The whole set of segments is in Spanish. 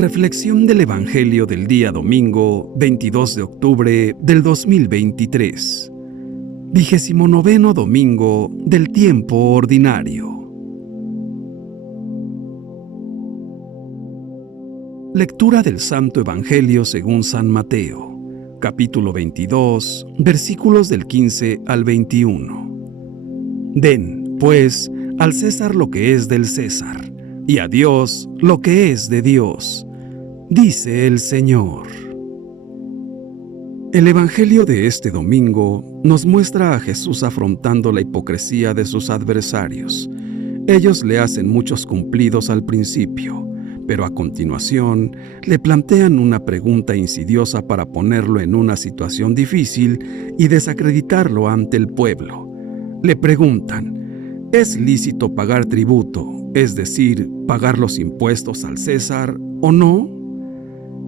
Reflexión del Evangelio del día domingo, 22 de octubre del 2023. 29º domingo del tiempo ordinario. Lectura del Santo Evangelio según San Mateo, capítulo 22, versículos del 15 al 21. Den, pues, al César lo que es del César, y a Dios lo que es de Dios, dice el Señor. El Evangelio de este domingo nos muestra a Jesús afrontando la hipocresía de sus adversarios. Ellos le hacen muchos cumplidos al principio, pero a continuación le plantean una pregunta insidiosa para ponerlo en una situación difícil y desacreditarlo ante el pueblo. Le preguntan: ¿es lícito pagar tributo, es decir, pagar los impuestos al César, o no?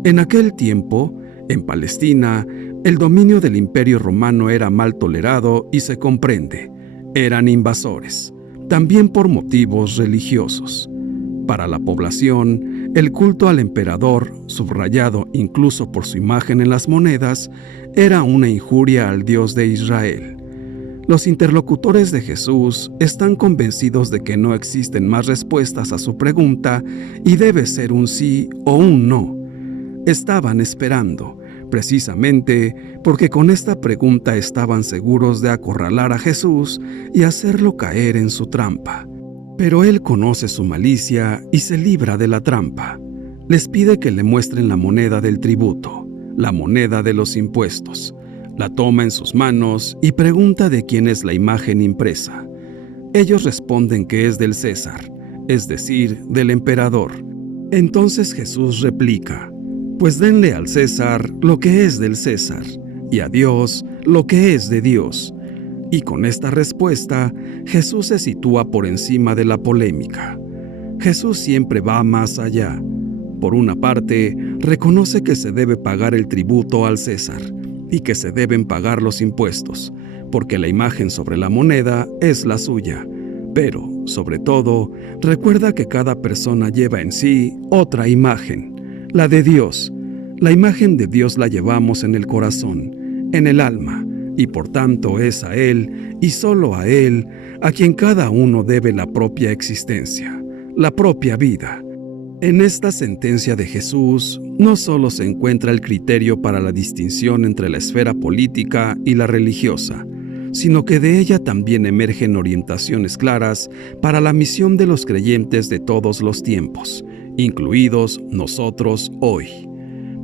En aquel tiempo, en Palestina, el dominio del Imperio Romano era mal tolerado y se comprende. Eran invasores, también por motivos religiosos. Para la población, el culto al emperador, subrayado incluso por su imagen en las monedas, era una injuria al Dios de Israel. Los interlocutores de Jesús están convencidos de que no existen más respuestas a su pregunta y debe ser un sí o un no. Estaban esperando, precisamente porque con esta pregunta estaban seguros de acorralar a Jesús y hacerlo caer en su trampa. Pero él conoce su malicia y se libra de la trampa. Les pide que le muestren la moneda del tributo, la moneda de los impuestos. La toma en sus manos y pregunta de quién es la imagen impresa. Ellos responden que es del César, es decir, del emperador. Entonces Jesús replica: pues denle al César lo que es del César, y a Dios lo que es de Dios. Y con esta respuesta, Jesús se sitúa por encima de la polémica. Jesús siempre va más allá. Por una parte, reconoce que se debe pagar el tributo al César, y que se deben pagar los impuestos, porque la imagen sobre la moneda es la suya. Pero, sobre todo, recuerda que cada persona lleva en sí otra imagen, la de Dios. La imagen de Dios la llevamos en el corazón, en el alma, y por tanto es a Él, y solo a Él, a quien cada uno debe la propia existencia, la propia vida. En esta sentencia de Jesús, no solo se encuentra el criterio para la distinción entre la esfera política y la religiosa, sino que de ella también emergen orientaciones claras para la misión de los creyentes de todos los tiempos, incluidos nosotros hoy.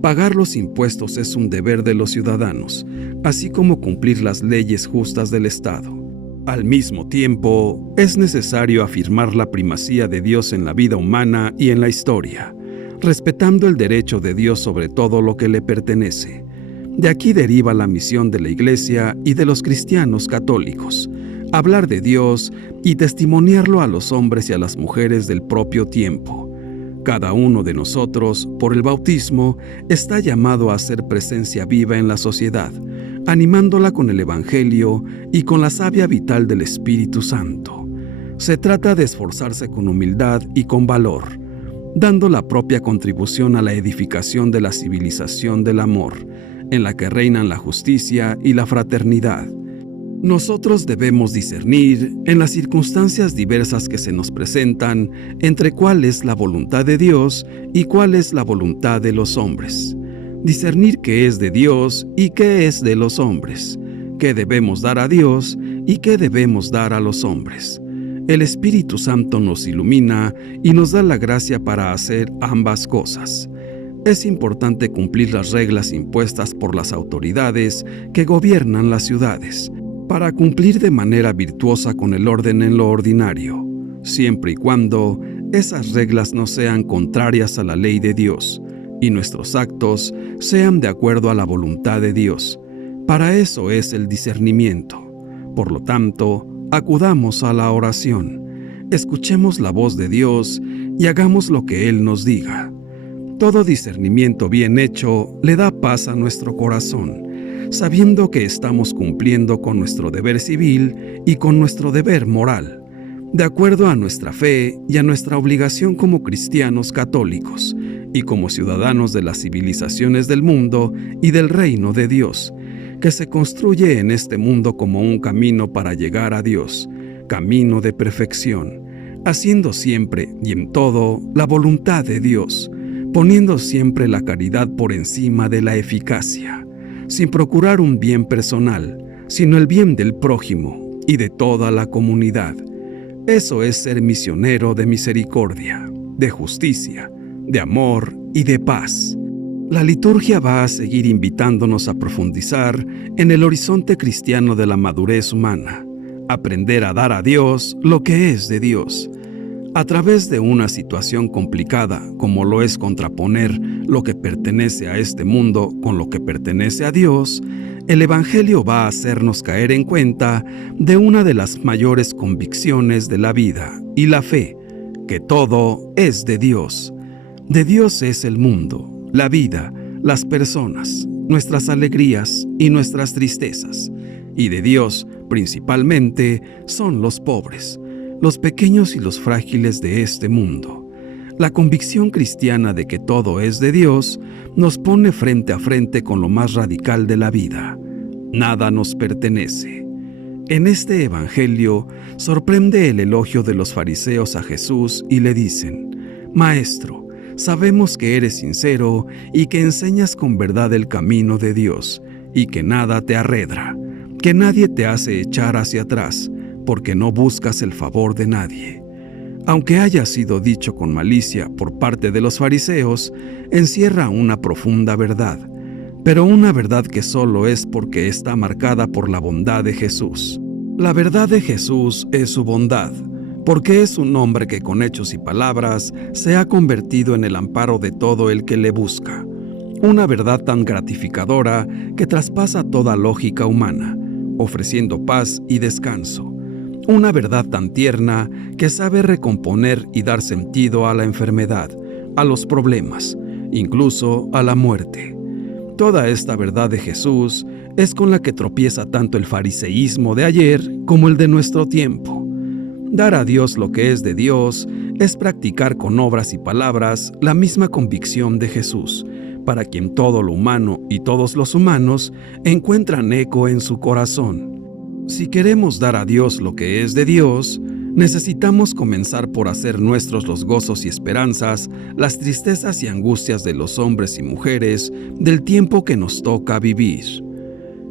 Pagar los impuestos es un deber de los ciudadanos, así como cumplir las leyes justas del Estado. Al mismo tiempo, es necesario afirmar la primacía de Dios en la vida humana y en la historia, respetando el derecho de Dios sobre todo lo que le pertenece. De aquí deriva la misión de la Iglesia y de los cristianos católicos: hablar de Dios y testimoniarlo a los hombres y a las mujeres del propio tiempo. Cada uno de nosotros, por el bautismo, está llamado a ser presencia viva en la sociedad, animándola con el Evangelio y con la savia vital del Espíritu Santo. Se trata de esforzarse con humildad y con valor, dando la propia contribución a la edificación de la civilización del amor, en la que reinan la justicia y la fraternidad. Nosotros debemos discernir, en las circunstancias diversas que se nos presentan, entre cuál es la voluntad de Dios y cuál es la voluntad de los hombres. Discernir qué es de Dios y qué es de los hombres, qué debemos dar a Dios y qué debemos dar a los hombres. El Espíritu Santo nos ilumina y nos da la gracia para hacer ambas cosas. Es importante cumplir las reglas impuestas por las autoridades que gobiernan las ciudades, para cumplir de manera virtuosa con el orden en lo ordinario, siempre y cuando esas reglas no sean contrarias a la ley de Dios y nuestros actos sean de acuerdo a la voluntad de Dios. Para eso es el discernimiento. Por lo tanto, acudamos a la oración, escuchemos la voz de Dios y hagamos lo que Él nos diga. Todo discernimiento bien hecho le da paz a nuestro corazón, sabiendo que estamos cumpliendo con nuestro deber civil y con nuestro deber moral, de acuerdo a nuestra fe y a nuestra obligación como cristianos católicos, y como ciudadanos de las civilizaciones del mundo y del reino de Dios, que se construye en este mundo como un camino para llegar a Dios, camino de perfección, haciendo siempre y en todo la voluntad de Dios, poniendo siempre la caridad por encima de la eficacia, sin procurar un bien personal, sino el bien del prójimo y de toda la comunidad. Eso es ser misionero de misericordia, de justicia, de amor y de paz. La liturgia va a seguir invitándonos a profundizar en el horizonte cristiano de la madurez humana, aprender a dar a Dios lo que es de Dios. A través de una situación complicada, como lo es contraponer lo que pertenece a este mundo con lo que pertenece a Dios, el Evangelio va a hacernos caer en cuenta de una de las mayores convicciones de la vida y la fe, que todo es de Dios. De Dios es el mundo, la vida, las personas, nuestras alegrías y nuestras tristezas. Y de Dios, principalmente, son los pobres, los pequeños y los frágiles de este mundo. La convicción cristiana de que todo es de Dios nos pone frente a frente con lo más radical de la vida. Nada nos pertenece. En este evangelio sorprende el elogio de los fariseos a Jesús y le dicen: Maestro, sabemos que eres sincero y que enseñas con verdad el camino de Dios y que nada te arredra, que nadie te hace echar hacia atrás, porque no buscas el favor de nadie. Aunque haya sido dicho con malicia por parte de los fariseos, encierra una profunda verdad, pero una verdad que solo es porque está marcada por la bondad de Jesús. La verdad de Jesús es su bondad, porque es un hombre que con hechos y palabras se ha convertido en el amparo de todo el que le busca. Una verdad tan gratificadora que traspasa toda lógica humana, ofreciendo paz y descanso. Una verdad tan tierna que sabe recomponer y dar sentido a la enfermedad, a los problemas, incluso a la muerte. Toda esta verdad de Jesús es con la que tropieza tanto el fariseísmo de ayer como el de nuestro tiempo. Dar a Dios lo que es de Dios es practicar con obras y palabras la misma convicción de Jesús, para quien todo lo humano y todos los humanos encuentran eco en su corazón. Si queremos dar a Dios lo que es de Dios, necesitamos comenzar por hacer nuestros los gozos y esperanzas, las tristezas y angustias de los hombres y mujeres del tiempo que nos toca vivir.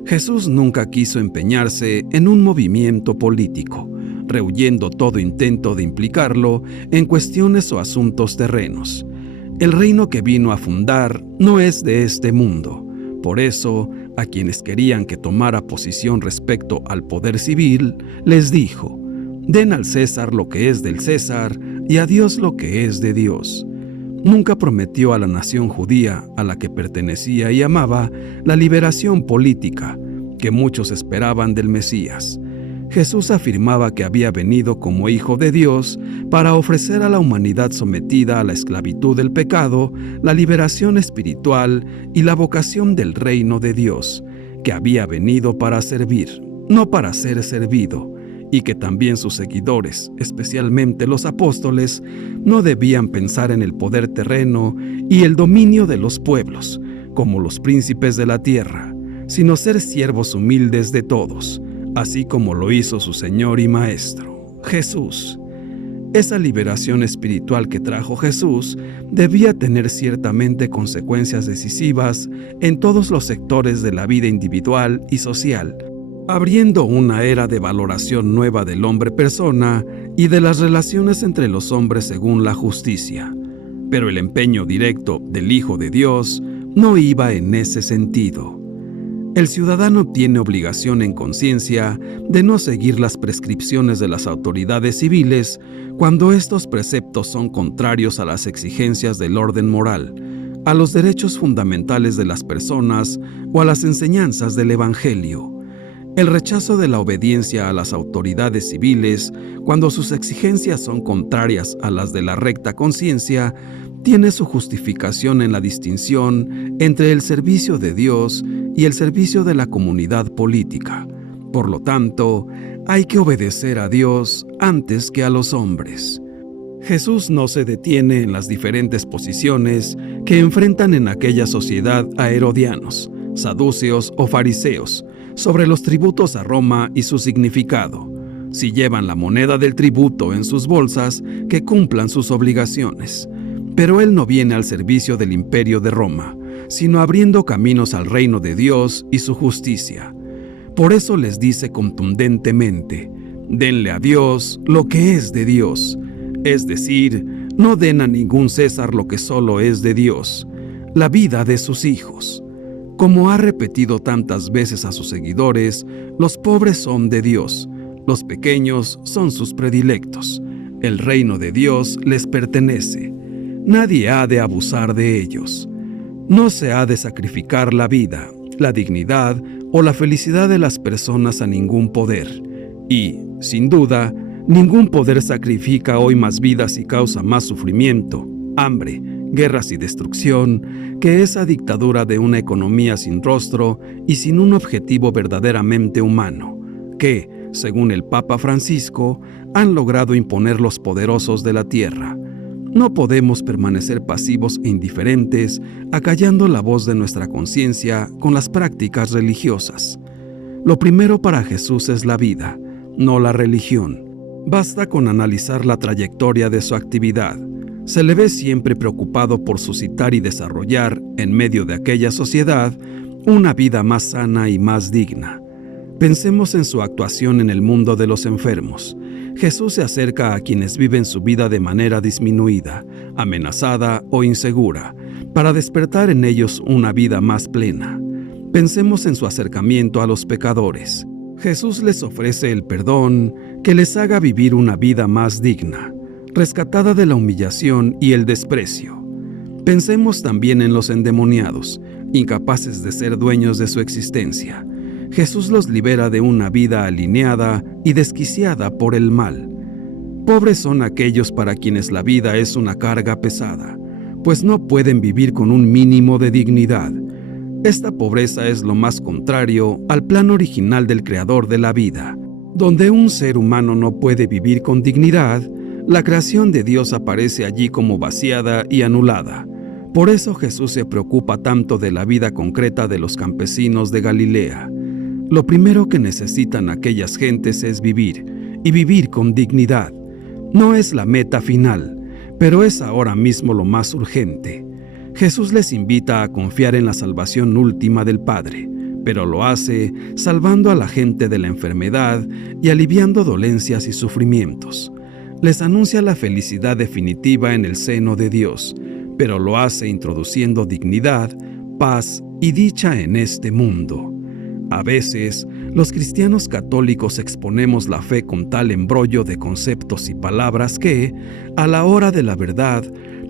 Jesús nunca quiso empeñarse en un movimiento político, rehuyendo todo intento de implicarlo en cuestiones o asuntos terrenos. El reino que vino a fundar no es de este mundo. Por eso, a quienes querían que tomara posición respecto al poder civil, les dijo: den al César lo que es del César y a Dios lo que es de Dios. Nunca prometió a la nación judía a la que pertenecía y amaba la liberación política que muchos esperaban del Mesías. Jesús afirmaba que había venido como Hijo de Dios para ofrecer a la humanidad sometida a la esclavitud del pecado la liberación espiritual y la vocación del reino de Dios, que había venido para servir, no para ser servido, y que también sus seguidores, especialmente los apóstoles, no debían pensar en el poder terreno y el dominio de los pueblos, como los príncipes de la tierra, sino ser siervos humildes de todos, así como lo hizo su Señor y Maestro, Jesús. Esa liberación espiritual que trajo Jesús debía tener ciertamente consecuencias decisivas en todos los sectores de la vida individual y social, abriendo una era de valoración nueva del hombre-persona y de las relaciones entre los hombres según la justicia. Pero el empeño directo del Hijo de Dios no iba en ese sentido. El ciudadano tiene obligación en conciencia de no seguir las prescripciones de las autoridades civiles cuando estos preceptos son contrarios a las exigencias del orden moral, a los derechos fundamentales de las personas o a las enseñanzas del Evangelio. El rechazo de la obediencia a las autoridades civiles, cuando sus exigencias son contrarias a las de la recta conciencia, tiene su justificación en la distinción entre el servicio de Dios y el servicio de la comunidad política. Por lo tanto, hay que obedecer a Dios antes que a los hombres. Jesús no se detiene en las diferentes posiciones que enfrentan en aquella sociedad a herodianos, saduceos o fariseos sobre los tributos a Roma y su significado. Si llevan la moneda del tributo en sus bolsas, que cumplan sus obligaciones. Pero Él no viene al servicio del imperio de Roma, sino abriendo caminos al reino de Dios y su justicia. Por eso les dice contundentemente: denle a Dios lo que es de Dios. Es decir, no den a ningún César lo que solo es de Dios, la vida de sus hijos. Como ha repetido tantas veces a sus seguidores, los pobres son de Dios, los pequeños son sus predilectos. El reino de Dios les pertenece. Nadie ha de abusar de ellos. No se ha de sacrificar la vida, la dignidad o la felicidad de las personas a ningún poder. Y, sin duda, ningún poder sacrifica hoy más vidas y causa más sufrimiento, hambre, guerras y destrucción que esa dictadura de una economía sin rostro y sin un objetivo verdaderamente humano, que, según el Papa Francisco, han logrado imponer los poderosos de la tierra. No podemos permanecer pasivos e indiferentes, acallando la voz de nuestra conciencia con las prácticas religiosas. Lo primero para Jesús es la vida, no la religión. Basta con analizar la trayectoria de su actividad. Se le ve siempre preocupado por suscitar y desarrollar, en medio de aquella sociedad, una vida más sana y más digna. Pensemos en su actuación en el mundo de los enfermos. Jesús se acerca a quienes viven su vida de manera disminuida, amenazada o insegura, para despertar en ellos una vida más plena. Pensemos en su acercamiento a los pecadores. Jesús les ofrece el perdón que les haga vivir una vida más digna, rescatada de la humillación y el desprecio. Pensemos también en los endemoniados, incapaces de ser dueños de su existencia. Jesús los libera de una vida alineada y desquiciada por el mal. Pobres son aquellos para quienes la vida es una carga pesada, pues no pueden vivir con un mínimo de dignidad. Esta pobreza es lo más contrario al plan original del Creador de la vida. Donde un ser humano no puede vivir con dignidad, la creación de Dios aparece allí como vaciada y anulada. Por eso Jesús se preocupa tanto de la vida concreta de los campesinos de Galilea. Lo primero que necesitan aquellas gentes es vivir, y vivir con dignidad. No es la meta final, pero es ahora mismo lo más urgente. Jesús les invita a confiar en la salvación última del Padre, pero lo hace salvando a la gente de la enfermedad y aliviando dolencias y sufrimientos. Les anuncia la felicidad definitiva en el seno de Dios, pero lo hace introduciendo dignidad, paz y dicha en este mundo. A veces, los cristianos católicos exponemos la fe con tal embrollo de conceptos y palabras que, a la hora de la verdad,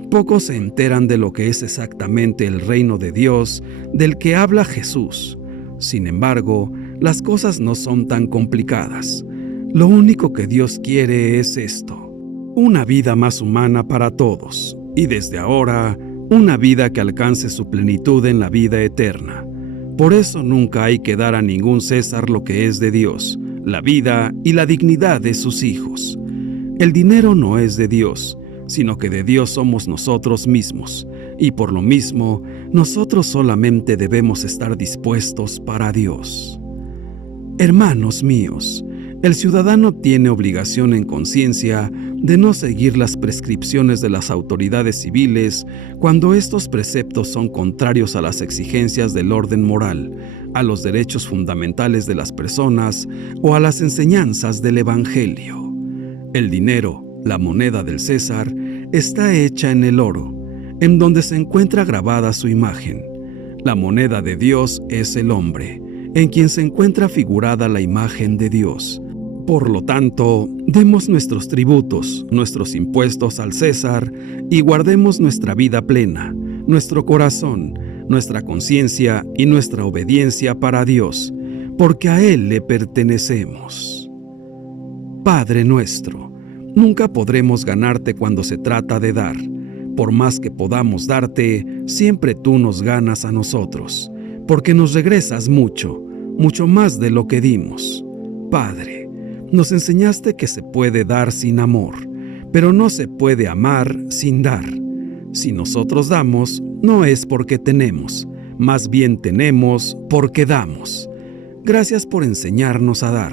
pocos se enteran de lo que es exactamente el reino de Dios del que habla Jesús. Sin embargo, las cosas no son tan complicadas. Lo único que Dios quiere es esto: una vida más humana para todos, y desde ahora, una vida que alcance su plenitud en la vida eterna. Por eso nunca hay que dar a ningún César lo que es de Dios, la vida y la dignidad de sus hijos. El dinero no es de Dios, sino que de Dios somos nosotros mismos, y por lo mismo, nosotros solamente debemos estar dispuestos para Dios. Hermanos míos, el ciudadano tiene obligación en conciencia de no seguir las prescripciones de las autoridades civiles cuando estos preceptos son contrarios a las exigencias del orden moral, a los derechos fundamentales de las personas o a las enseñanzas del Evangelio. El dinero, la moneda del César, está hecha en el oro, en donde se encuentra grabada su imagen. La moneda de Dios es el hombre, en quien se encuentra figurada la imagen de Dios. Por lo tanto, demos nuestros tributos, nuestros impuestos al César y guardemos nuestra vida plena, nuestro corazón, nuestra conciencia y nuestra obediencia para Dios, porque a Él le pertenecemos. Padre nuestro, nunca podremos ganarte cuando se trata de dar. Por más que podamos darte, siempre tú nos ganas a nosotros, porque nos regresas mucho, mucho más de lo que dimos. Padre, nos enseñaste que se puede dar sin amor, pero no se puede amar sin dar. Si nosotros damos, no es porque tenemos, más bien tenemos porque damos. Gracias por enseñarnos a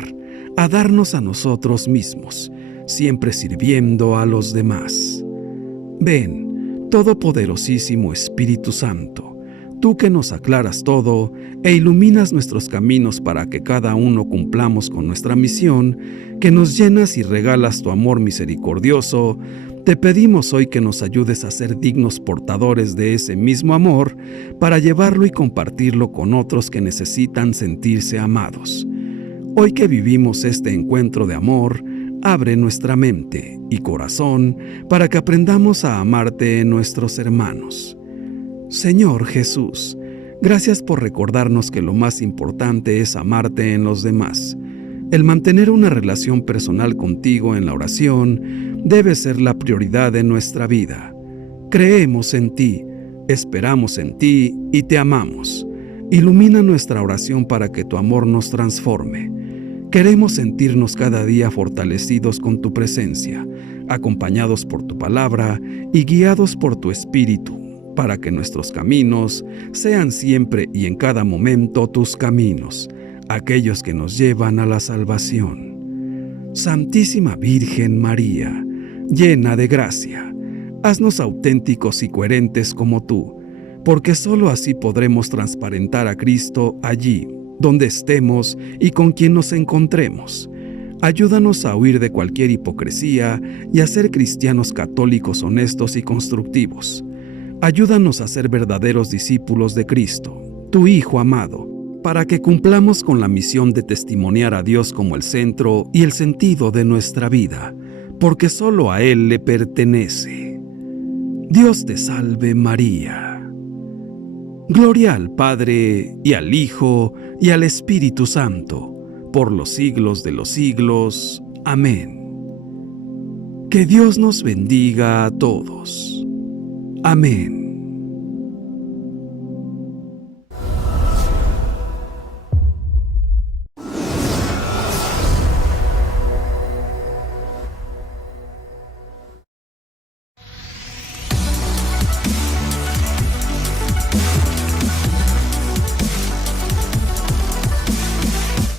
darnos a nosotros mismos, siempre sirviendo a los demás. Ven, Todopoderosísimo Espíritu Santo, tú que nos aclaras todo e iluminas nuestros caminos para que cada uno cumplamos con nuestra misión, que nos llenas y regalas tu amor misericordioso, te pedimos hoy que nos ayudes a ser dignos portadores de ese mismo amor para llevarlo y compartirlo con otros que necesitan sentirse amados. Hoy que vivimos este encuentro de amor, abre nuestra mente y corazón para que aprendamos a amarte en nuestros hermanos. Señor Jesús, gracias por recordarnos que lo más importante es amarte en los demás. El mantener una relación personal contigo en la oración debe ser la prioridad de nuestra vida. Creemos en ti, esperamos en ti y te amamos. Ilumina nuestra oración para que tu amor nos transforme. Queremos sentirnos cada día fortalecidos con tu presencia, acompañados por tu palabra y guiados por tu Espíritu, para que nuestros caminos sean siempre y en cada momento tus caminos, aquellos que nos llevan a la salvación. Santísima Virgen María, llena de gracia, haznos auténticos y coherentes como tú, porque sólo así podremos transparentar a Cristo allí donde estemos y con quien nos encontremos. Ayúdanos a huir de cualquier hipocresía y a ser cristianos católicos honestos y constructivos. Ayúdanos a ser verdaderos discípulos de Cristo, tu Hijo amado, para que cumplamos con la misión de testimoniar a Dios como el centro y el sentido de nuestra vida, porque solo a Él le pertenece. Dios te salve María. Gloria al Padre, y al Hijo, y al Espíritu Santo, por los siglos de los siglos. Amén. Que Dios nos bendiga a todos. Amén.